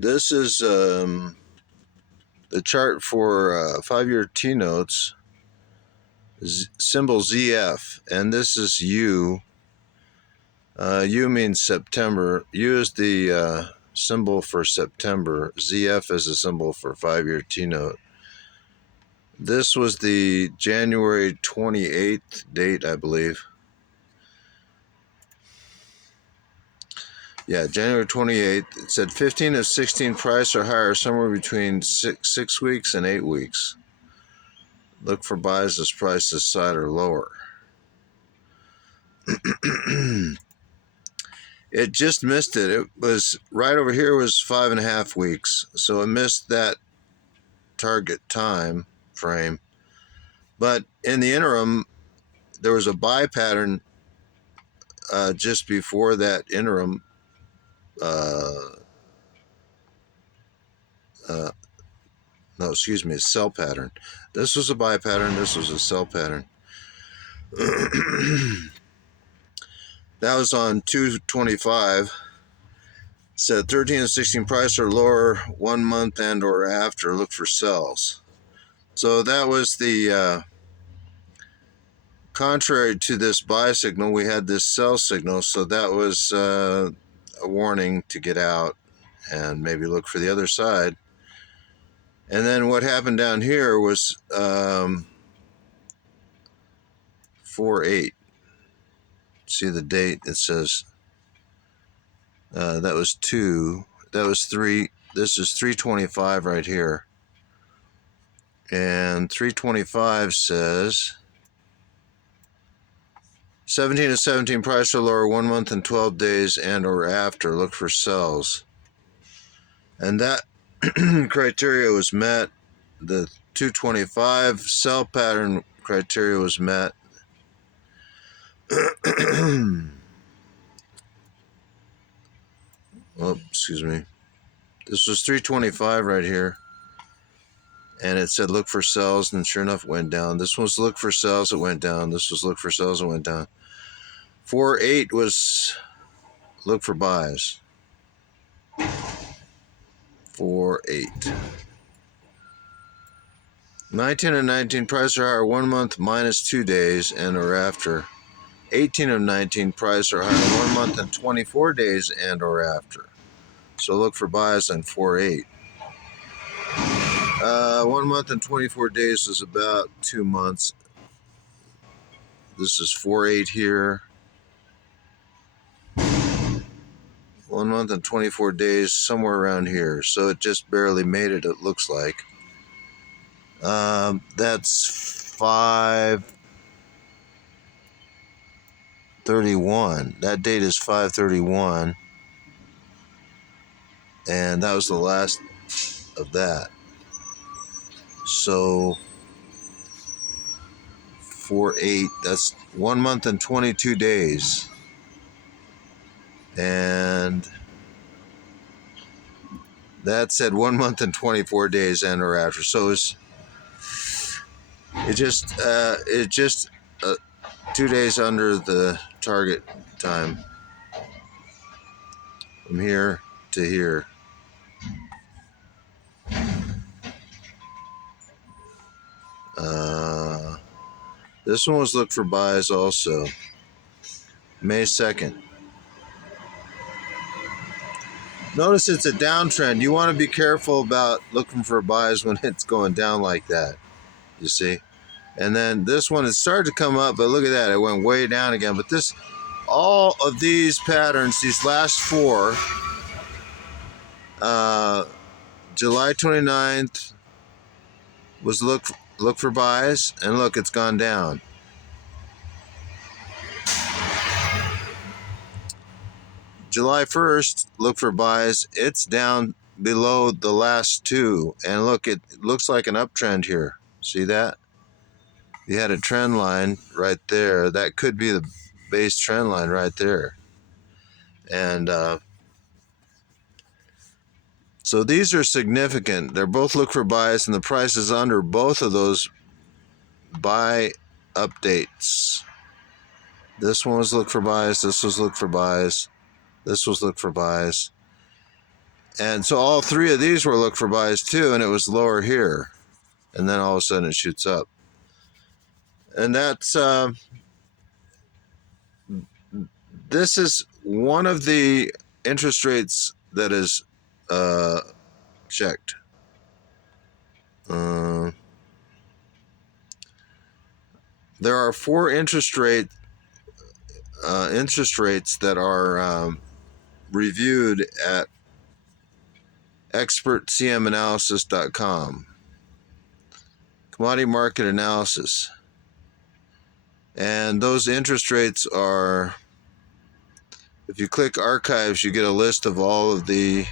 This is the chart for 5-year T-notes, symbol ZF, and this is U. U means September. U is the symbol for September. ZF is a symbol for 5-year T-note. This was the January 28th date, I believe. Yeah, January 28th. It said 15 of 16 price or higher, somewhere between 6 weeks and 8 weeks. Look for buys as prices side or lower. It just missed it. It was right over here was 5.5 weeks, so it missed that target time frame. But in the interim, there was a buy pattern just before that interim. No, excuse me, a sell pattern. This was a buy pattern. This was a sell pattern. That was on 2/25. Said 13 and 16 price or lower, 1 month and or after. Look for sells. So that was the contrary to this buy signal. We had this sell signal, so that was a warning to get out and maybe look for the other side. And then what happened down here was 4/8. See the date? It says that was 2. That was 3. This is 3/25 right here. And 3/25 says 17 to 17 price or lower, 1 month and 12 days and or after. Look for sells. And that criteria was met. The 2/25 sell pattern criteria was met. Oh, excuse me. This was 3/25 right here. And it said look for sells, and sure enough it went down. This was look for sells, it went down. This was look for sells, it went down. 4/8 was look for buys. 4/8. 19 of 19 price or higher, 1 month minus 2 days and or after. 18 of 19 price or higher, 1 month and 24 days and or after. So look for buys on 4/8. 1 month and 24 days is about 2 months. This is 4/8 here. 1 month and 24 days, somewhere around here. So it just barely made it, it looks like. That's 5/31. That date is 5/31. And that was the last of that. So 4/8, that's 1 month and 22 days. And that said 1 month and 24 days and or after. So it just 2 days under the target time from here to here. This one was look for buys also. May 2nd. Notice it's a downtrend. You want to be careful about looking for buys when it's going down like that. You see? And then this one, it started to come up, but look at that. It went way down again. But this, all of these patterns, these last 4, July 29th was look for buys, and look, it's gone down. July 1st, look for buys. It's down below the last 2. And look, it looks like an uptrend here. See that? You had a trend line right there. That could be the base trend line right there. And so these are significant. They're both look for buys, and the price is under both of those buy updates. This one was look for buys. This was look for buys. This was look for buys. And so all three of these were look for buys too, and it was lower here. And then all of a sudden it shoots up. And that's, this is one of the interest rates that is checked. There are four interest rates that are reviewed at expertcmanalysis.com. Commodity market analysis. And those interest rates are, if you click archives, you get a list of all of the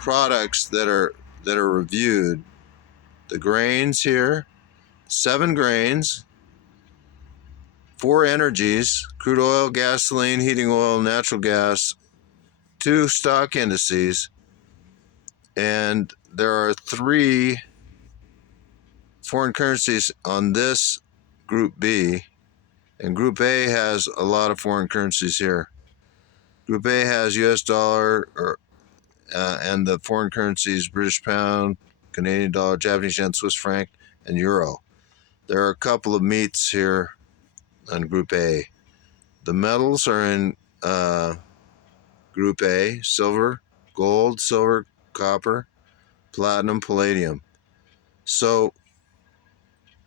products that are reviewed. The grains here, 7 grains, 4 energies, crude oil, gasoline, heating oil, natural gas, 2 stock indices, and there are 3 foreign currencies on this Group B, and Group A has a lot of foreign currencies here. Group A has US dollar and the foreign currencies British pound, Canadian dollar, Japanese yen, Swiss franc, and euro. There are a couple of meats here on Group A. The metals are in Group A: silver, gold, silver, copper, platinum, palladium. So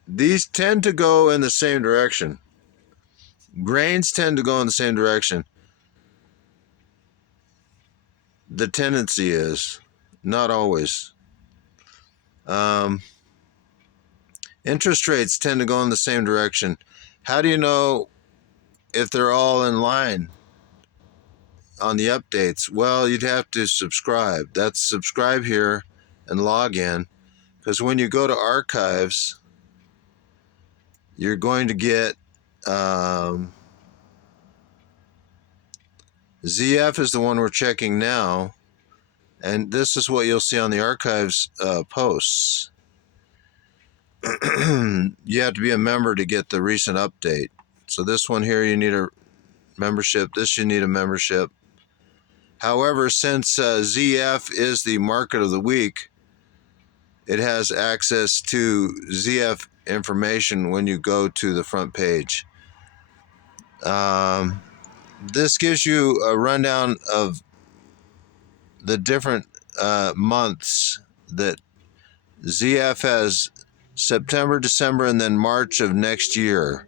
these tend to go in the same direction. Grains tend to go in the same direction. The tendency is, not always. Interest rates tend to go in the same direction. How do you know if they're all in line on the updates? Well, you'd have to subscribe. That's subscribe here and log in, because when you go to archives, you're going to get ZF is the one we're checking now, and this is what you'll see on the archives posts. You have to be a member to get the recent update. So this one here, you need a membership. This, you need a membership. However, since ZF is the market of the week, it has access to ZF information when you go to the front page. This gives you a rundown of the different months that ZF has: September, December, and then March of next year.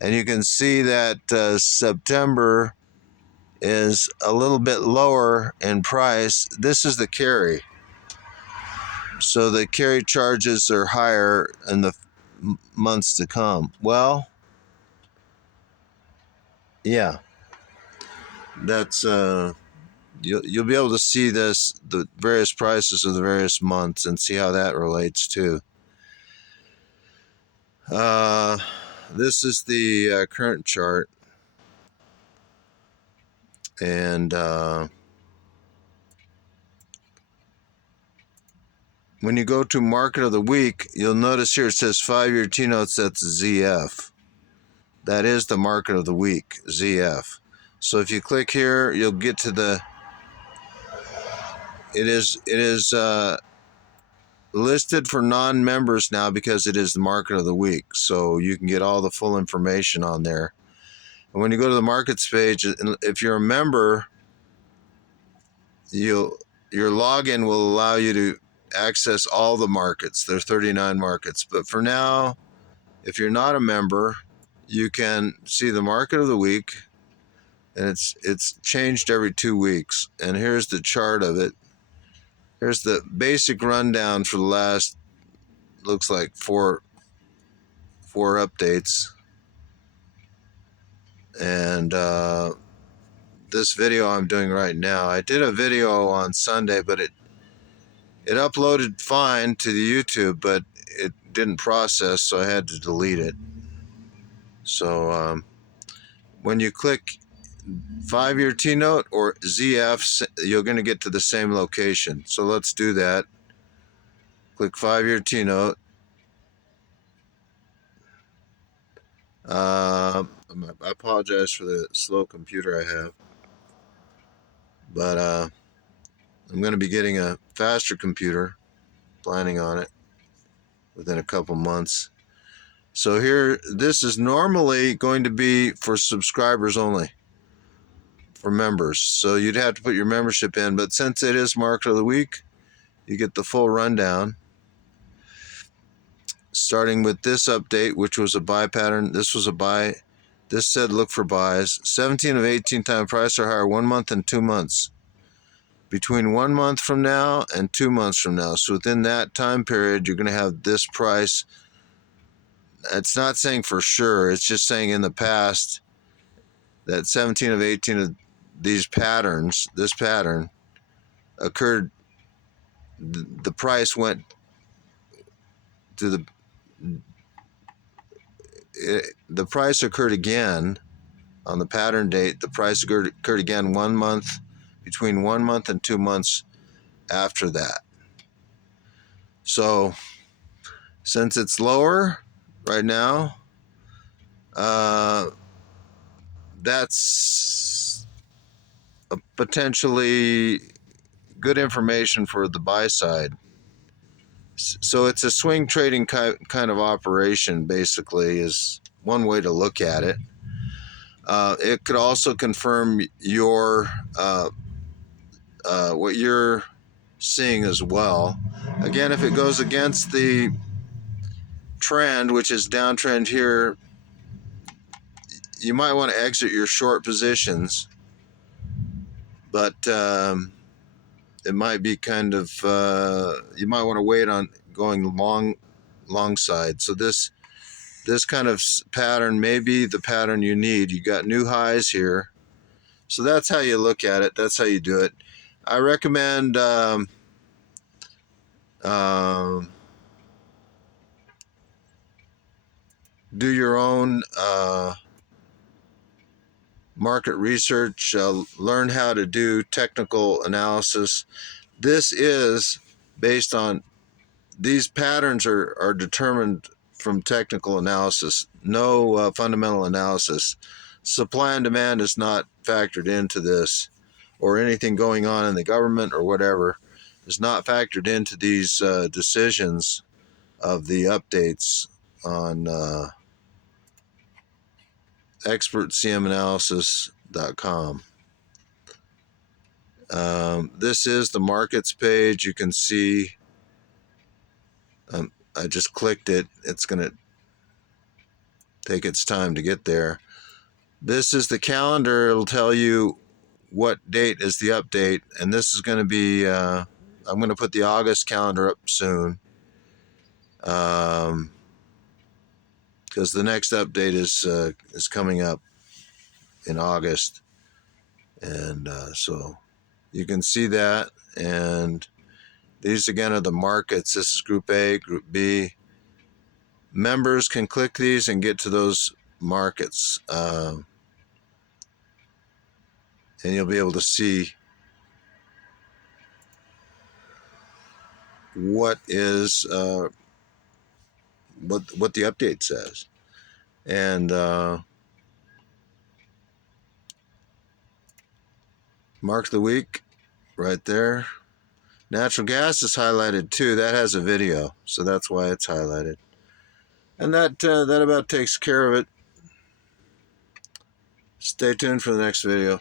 And you can see that September is a little bit lower in price. This is the carry. So the carry charges are higher in the months to come. Well, yeah, that's you'll be able to see this, the various prices of the various months, and see how that relates too. This is the current chart, and when you go to market of the week, you'll notice here it says 5-year T-notes. That's ZF. That is the market of the week, ZF. So if you click here, you'll get to the. It is listed for non-members now because it is the market of the week. So you can get all the full information on there. And when you go to the markets page, if you're a member, your login will allow you to access all the markets. There's 39 markets. But for now, if you're not a member, you can see the market of the week, and it's changed every 2 weeks. And here's the chart of it. Here's the basic rundown for the last, looks like four updates. And this video I'm doing right now, I did a video on Sunday, but it uploaded fine to the YouTube, but it didn't process, so I had to delete it. So when you click 5-year T-note or ZF, you're going to get to the same location. So let's do that. Click 5-year T-note. I apologize for the slow computer I have, but I'm going to be getting a faster computer, planning on it within a couple months. So here, this is normally going to be for subscribers only, for members. So you'd have to put your membership in, but since it is Market of the Week, you get the full rundown. Starting with this update, which was a buy pattern. This was a buy. This said look for buys. 17 of 18 time price are higher 1 month and 2 months. Between 1 month from now and 2 months from now. So within that time period, you're going to have this price. It's not saying for sure. It's just saying in the past that 17 of 18 of these patterns, this pattern, occurred. The price went to the price occurred again on the pattern date. The price occurred again 1 month, between 1 month and 2 months after that. So since it's lower right now, that's a potentially good information for the buy side. So it's a swing trading kind of operation, basically, is one way to look at it. It could also confirm your what you're seeing as well. Again, if it goes against the trend, which is downtrend here, you might want to exit your short positions, but it might be kind of you might want to wait on going long side. So this kind of pattern may be the pattern you need. You got new highs here, so that's how you look at it. That's how you do it. I recommend do your own market research, learn how to do technical analysis. This is based on, these patterns are determined from technical analysis, no fundamental analysis. Supply and demand is not factored into this, or anything going on in the government or whatever is not factored into these decisions of the updates on expertcmanalysis.com. This is the markets page. You can see I just clicked it. It's going to take its time to get there. This is the calendar. It'll tell you what date is the update, and this is going to be I'm going to put the August calendar up soon, because the next update is coming up in August, and so you can see that. And these again are the markets. This is Group A, Group B. Members can click these and get to those markets, and you'll be able to see what is what the update says. And mark of the week right there. Natural gas is highlighted too. That has a video, so that's why it's highlighted. And that about takes care of it. Stay tuned for the next video.